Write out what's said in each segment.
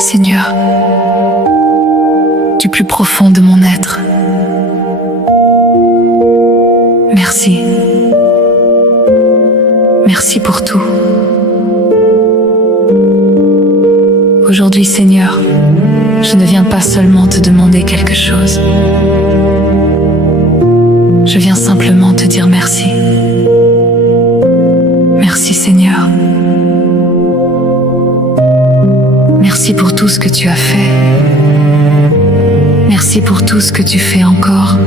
Seigneur, du plus profond de mon être, merci. Merci pour tout. Aujourd'hui, Seigneur, je ne viens pas seulement te demander quelque chose. Je viens simplement te dire merci. Merci, Seigneur. Merci pour tout ce que tu as fait. Merci pour tout ce que tu fais encore.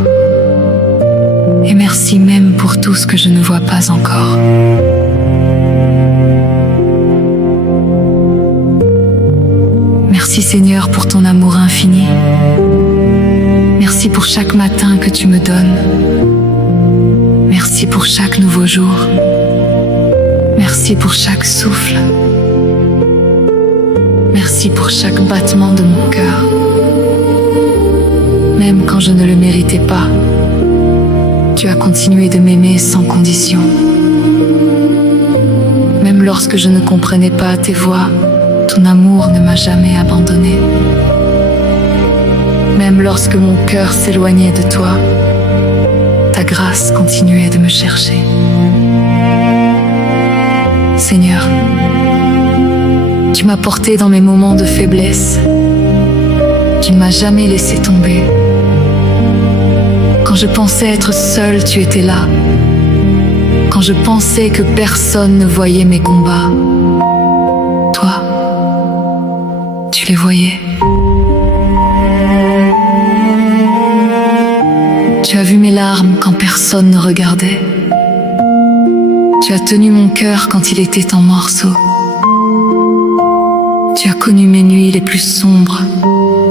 Et merci même pour tout ce que je ne vois pas encore. Merci, Seigneur, pour ton amour infini. Merci pour chaque matin que tu me donnes. Merci pour chaque nouveau jour. Merci pour chaque souffle. Merci pour chaque battement de mon cœur. Même quand je ne le méritais pas, tu as continué de m'aimer sans condition. Même lorsque je ne comprenais pas tes voies, ton amour ne m'a jamais abandonné. Même lorsque mon cœur s'éloignait de toi, ta grâce continuait de me chercher. Seigneur, tu m'as porté dans mes moments de faiblesse. Tu ne m'as jamais laissé tomber. Quand je pensais être seule, tu étais là. Quand je pensais que personne ne voyait mes combats, toi, tu les voyais. Tu as vu mes larmes quand personne ne regardait. Tu as tenu mon cœur quand il était en morceaux. Tu as connu mes nuits les plus sombres.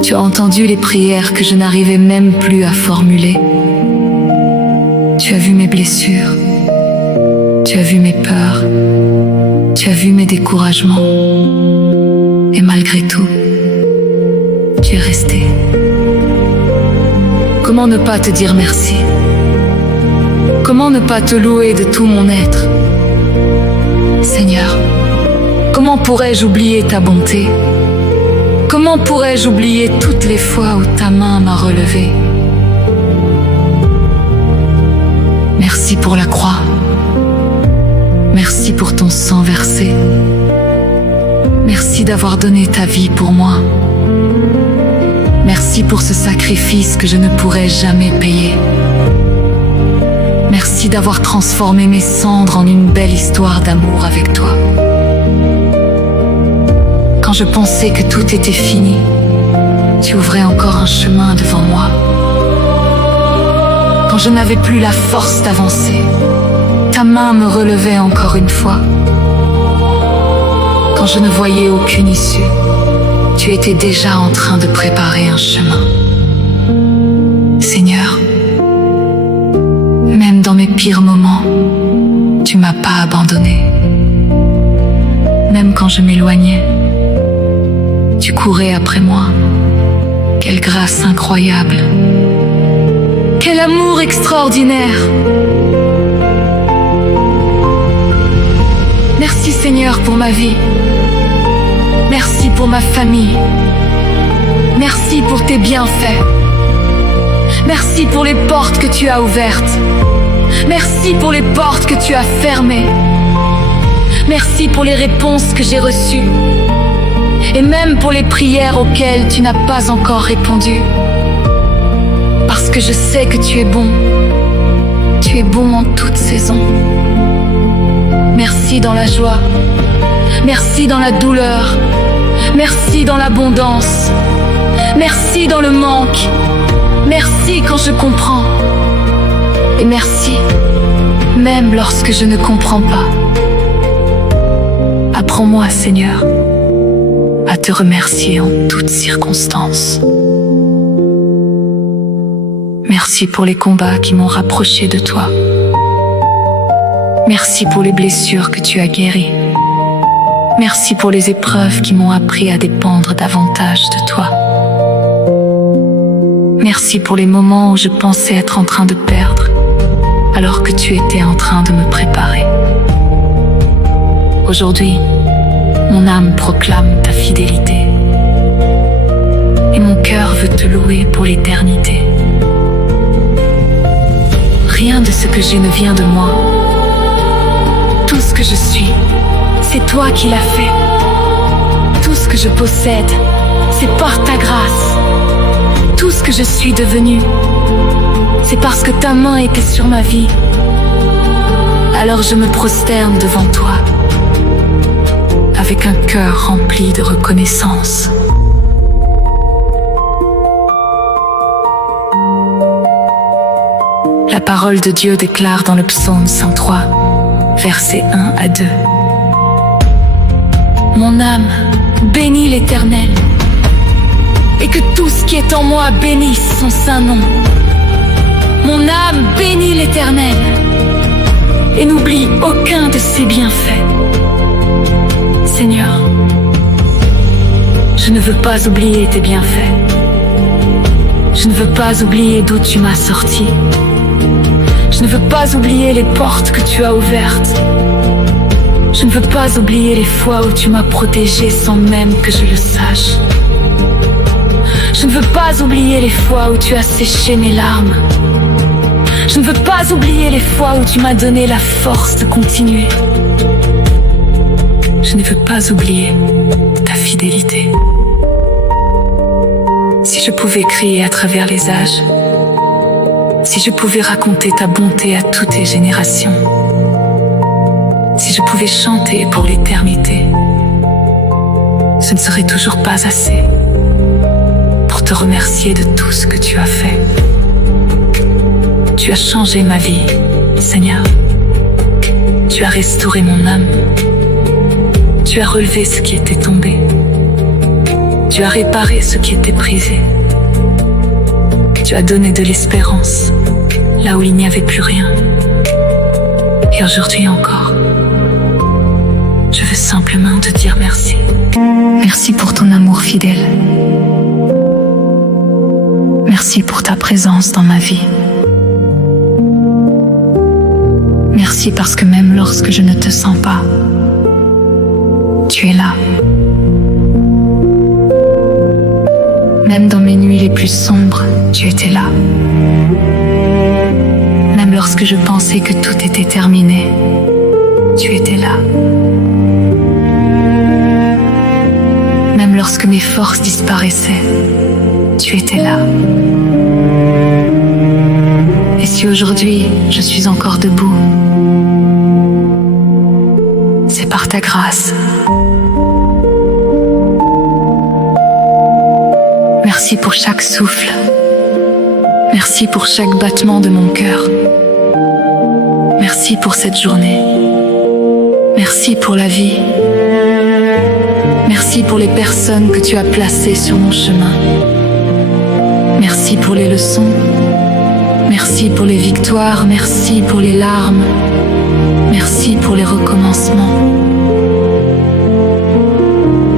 Tu as entendu les prières que je n'arrivais même plus à formuler. Tu as vu mes blessures. Tu as vu mes peurs. Tu as vu mes découragements. Et malgré tout, tu es resté. Comment ne pas te dire merci? Comment ne pas te louer de tout mon être? Seigneur, comment pourrais-je oublier ta bonté? Comment pourrais-je oublier toutes les fois où ta main m'a relevé? Merci pour la croix. Merci pour ton sang versé. Merci d'avoir donné ta vie pour moi. Merci pour ce sacrifice que je ne pourrai jamais payer. Merci d'avoir transformé mes cendres en une belle histoire d'amour avec toi. Quand je pensais que tout était fini, tu ouvrais encore un chemin devant moi. Quand je n'avais plus la force d'avancer, ta main me relevait encore une fois. Quand je ne voyais aucune issue, tu étais déjà en train de préparer un chemin. Seigneur, même dans mes pires moments, tu m'as pas abandonné. Même quand je m'éloignais, tu courais après moi. Quelle grâce incroyable! Quel amour extraordinaire! Merci Seigneur pour ma vie. Merci pour ma famille. Merci pour tes bienfaits. Merci pour les portes que tu as ouvertes. Merci pour les portes que tu as fermées. Merci pour les réponses que j'ai reçues. Et même pour les prières auxquelles tu n'as pas encore répondu. Parce que je sais que tu es bon. Tu es bon en toute saison. Merci dans la joie. Merci dans la douleur. Merci dans l'abondance. Merci dans le manque. Merci quand je comprends. Et merci même lorsque je ne comprends pas. Apprends-moi, Seigneur, à te remercier en toutes circonstances. Merci pour les combats qui m'ont rapproché de toi. Merci pour les blessures que tu as guéries. Merci pour les épreuves qui m'ont appris à dépendre davantage de toi. Merci pour les moments où je pensais être en train de perdre, alors que tu étais en train de me préparer. Aujourd'hui, mon âme proclame ta fidélité. et mon cœur veut te louer pour l'éternité. Rien de ce que j'ai ne vient de moi. Tout ce que je suis, c'est toi qui l'as fait. Tout ce que je possède, c'est par ta grâce. Tout ce que je suis devenu, c'est parce que ta main était sur ma vie. Alors je me prosterne devant toi, avec un cœur rempli de reconnaissance. La parole de Dieu déclare dans le psaume 103, versets 1 à 2. Mon âme bénit l'Éternel, et que tout ce qui est en moi bénisse son saint nom. Mon âme bénit l'Éternel, et n'oublie aucun de ses bienfaits. Seigneur, je ne veux pas oublier tes bienfaits. Je ne veux pas oublier d'où tu m'as sorti. Je ne veux pas oublier les portes que tu as ouvertes. Je ne veux pas oublier les fois où tu m'as protégé sans même que je le sache. Je ne veux pas oublier les fois où tu as séché mes larmes. Je ne veux pas oublier les fois où tu m'as donné la force de continuer. Je ne veux pas oublier ta fidélité. Si je pouvais crier à travers les âges, si je pouvais raconter ta bonté à toutes les générations, si je pouvais chanter pour l'éternité, ce ne serait toujours pas assez pour te remercier de tout ce que tu as fait. Tu as changé ma vie, Seigneur. Tu as restauré mon âme. Tu as relevé ce qui était tombé. Tu as réparé ce qui était brisé. Tu as donné de l'espérance là où il n'y avait plus rien. Et aujourd'hui encore, je veux simplement te dire merci. Merci pour ton amour fidèle. Merci pour ta présence dans ma vie. Merci parce que même lorsque je ne te sens pas, tu es là. Même dans mes nuits les plus sombres, tu étais là. Même lorsque je pensais que tout était terminé, tu étais là. Même lorsque mes forces disparaissaient, tu étais là. Et si aujourd'hui je suis encore debout, c'est par ta grâce. Merci pour chaque souffle. Merci pour chaque battement de mon cœur. Merci pour cette journée. Merci pour la vie. Merci pour les personnes que tu as placées sur mon chemin. Merci pour les leçons. Merci pour les victoires. Merci pour les larmes. Merci pour les recommencements.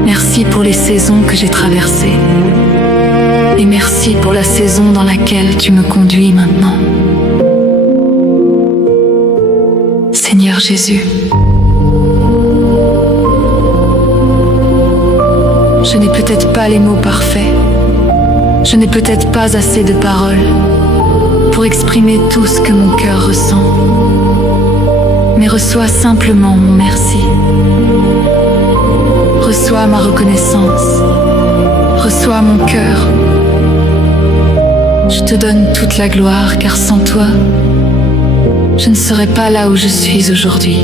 Merci pour les saisons que j'ai traversées. Et merci pour la saison dans laquelle tu me conduis maintenant. Seigneur Jésus, je n'ai peut-être pas les mots parfaits. Je n'ai peut-être pas assez de paroles pour exprimer tout ce que mon cœur ressent. Mais reçois simplement mon merci. Reçois ma reconnaissance. Reçois mon cœur. Je te donne toute la gloire, car sans toi, je ne serais pas là où je suis aujourd'hui.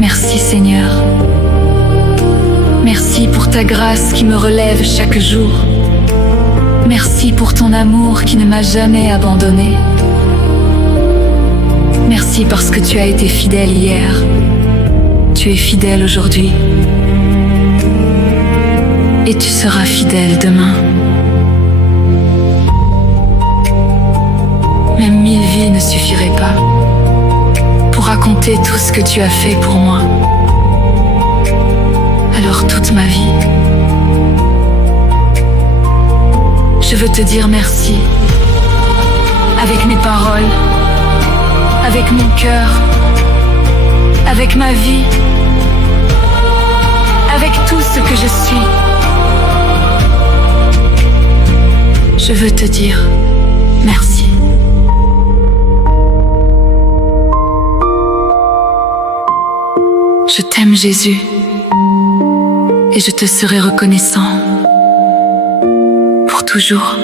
Merci Seigneur. Merci pour ta grâce qui me relève chaque jour. Merci pour ton amour qui ne m'a jamais abandonné. Merci parce que tu as été fidèle hier. Tu es fidèle aujourd'hui. Et tu seras fidèle demain. Même 1000 vies ne suffiraient pas pour raconter tout ce que tu as fait pour moi. Alors toute ma vie, je veux te dire merci. Avec mes paroles, avec mon cœur, avec ma vie, avec tout ce que je suis. Je veux te dire merci. Je t'aime, Jésus, et je te serai reconnaissant pour toujours.